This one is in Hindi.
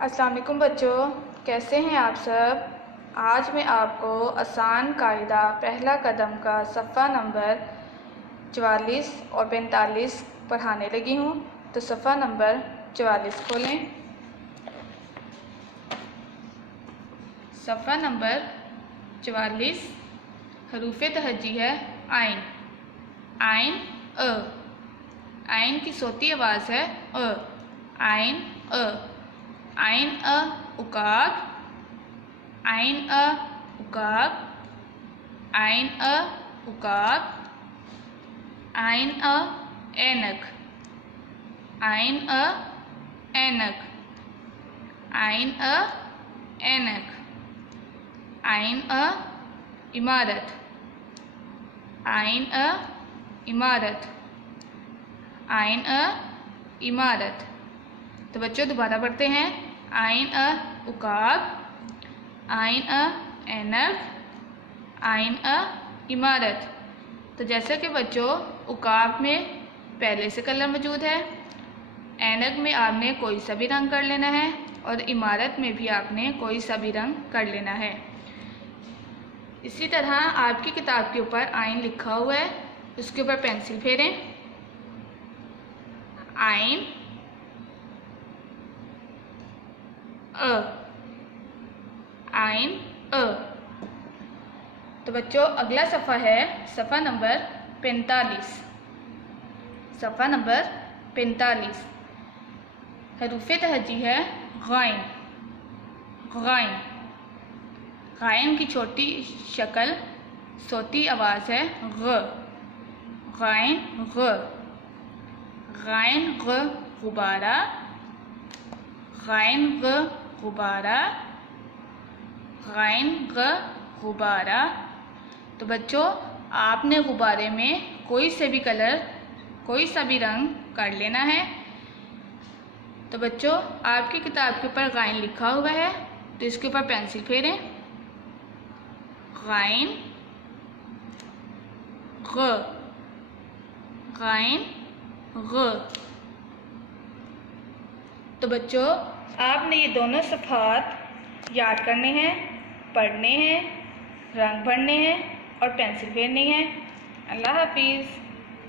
अस्सलाम वालेकुम बच्चों, कैसे हैं आप सब। आज मैं आपको आसान कायदा पहला कदम का सफ़ा नंबर 44 और 45 पढ़ाने लगी हूँ। तो सफ़ा नंबर 44 खोलें। सफ़ा नंबर 44 हरूफ तहज्जी है आइन। आइन अ, आइन की सोती आवाज़ है अ। आइन अ, आइन अ उकाब, आइन अ उकाब, आइन अ उकाब, आइन अ ऐनक, आइन अ ऐनक, आइन अ ऐनक, आइन अ इमारत, आइन अ इमारत, आइन अ इमारत। तो बच्चों दोबारा पढ़ते हैं। आइन अ उकाब, आइन अ ऐनक, आइन अ इमारत। तो जैसे कि बच्चों उकाब में पहले से कलर मौजूद है, ऐनक में आपने कोई सा भी रंग कर लेना है और इमारत में भी आपने कोई सा भी रंग कर लेना है। इसी तरह आपकी किताब के ऊपर आइन लिखा हुआ है, उसके ऊपर पेंसिल फेरें। आइन अ, आइन अ। तो बच्चों अगला सफ़ा है सफ़ा नंबर 45। सफ़ा नंबर 45 हरूफ तहज्जी है गाइन। गाइन, गाइन की छोटी शक्ल सोती आवाज़ है ग। गाइन ग, गाइन ग गुब्बारा, गाइन ग गुब्बारा, गाइन ग गुब्बारा। तो बच्चों आपने गुब्बारे में कोई से भी कलर, कोई सा भी रंग कर लेना है। तो बच्चों आपकी किताब के ऊपर गाइन लिखा हुआ है, तो इसके ऊपर पेंसिल फेरें। गाइन ग, गाइन ग। तो बच्चों आपने ये दोनों सफ़ात याद करने हैं, पढ़ने हैं, रंग भरने हैं और पेंसिल फेरनी है। अल्लाह हाफिज़।